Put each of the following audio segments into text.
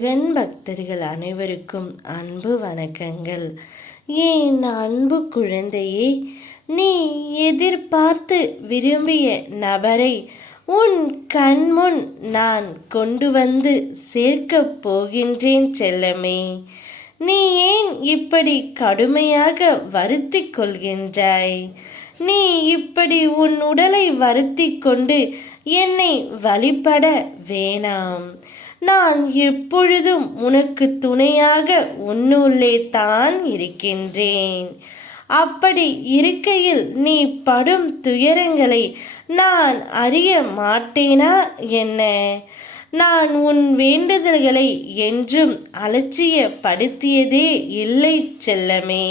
முருகன் பக்தர்கள் அனைவருக்கும் அன்பு வணக்கங்கள். என் அன்பு குழந்தையே, நீ எதிர்பார்த்து விரும்பிய நபரை உன் கண்முன் நான் கொண்டு வந்து சேர்க்கப் போகின்றேன் செல்லமே. நீ ஏன் இப்படி கடுமையாக வருத்திக் கொள்கின்றாய்? நீ இப்படி உன் உடலை வருத்திக் கொண்டு என்னை வழிபட வேணாம். நான் எப்பொழுதும் உனக்கு துணையாக உன்னுள்ளே தான் இருக்கின்றேன். அப்படி இருக்கையில் நீ படும் துயரங்களை நான் அறிய மாட்டேனா என்ன? நான் உன் வேண்டுதல்களை என்றும் அலட்சியப்படுத்தியதே இல்லை செல்லமே.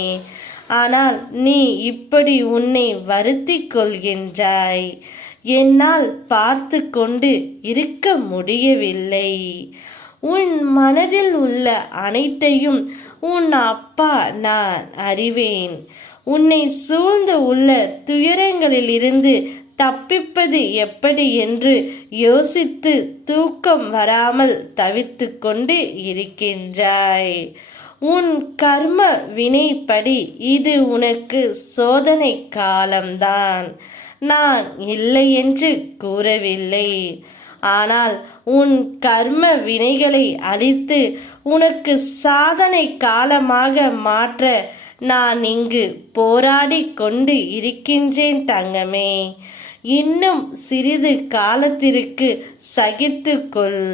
ஆனால் நீ இப்படி உன்னை வருத்திக் கொள்கின்றாய். என்னால் பார்த்து கொண்டு இருக்க முடியவில்லை. உன் மனதில் உள்ள அனைத்தையும் உன் அப்பா நான் அறிவேன். உன்னை சூழ்ந்து உள்ள துயரங்களிலிருந்து தப்பிப்பது எப்படி என்று யோசித்து தூக்கம் வராமல் தவித்து கொண்டு இருக்கின்றாய். உன் கர்ம வினைப்படி இது உனக்கு சோதனை காலம்தான். நான் இல்லை என்று கூறவில்லை. ஆனால் உன் கர்ம வினைகளை அழித்து உனக்கு சாதனை காலமாக மாற்ற நான் இங்கு போராடி கொண்டு இருக்கின்றேன் தங்கமே. இன்னும் சிறிது காலத்திற்கு சகித்துக்கொள்.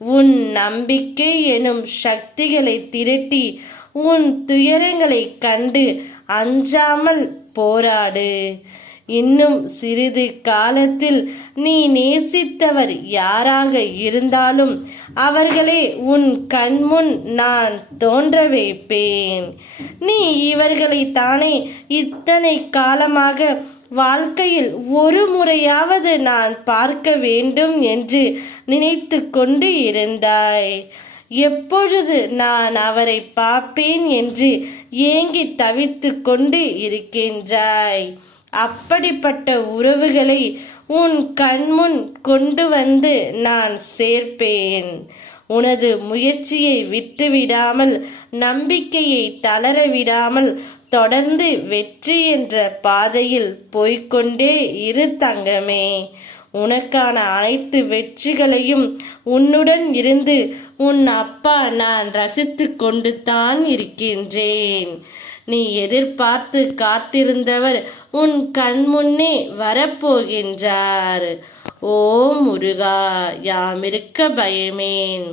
உன் நம்பிக்கை எனும் சக்திகளை திரட்டி உன் துயரங்களை கண்டு அஞ்சாமல் போராடு. இன்னும் சிறிது காலத்தில் நீ நேசித்தவர் யாராக இருந்தாலும் அவர்களே உன் கண்முன் நான் தோன்ற வைப்பேன். நீ இவர்களை தானே இத்தனை காலமாக வாழ்க்கையில் ஒரு முறையாவது நான் பார்க்க வேண்டும் என்று நினைத்து கொண்டு இருந்தாய். எப்பொழுது நான் அவரை பார்ப்பேன் என்று ஏங்கி தவித்து கொண்டு இருக்கின்றாய். அப்படிப்பட்ட உறவுகளை உன் கண்முன் கொண்டு வந்து நான் சேர்ப்பேன். உனது முயற்சியை விட்டுவிடாமல், நம்பிக்கையை தளர விடாமல் தொடர்ந்து வெற்றி என்ற பாதையில் போய்கொண்டே இரு தங்கமே. உனக்கான அனைத்து வெற்றிகளையும் உன்னுடன் இருந்து உன் அப்பா நான் ரசித்து கொண்டு தான் இருக்கின்றேன். நீ எதிர்பார்த்து காத்திருந்தவர் உன் கண்முன்னே வரப்போகின்றார். ஓ முருகா, யாமிருக்க பயமேன்.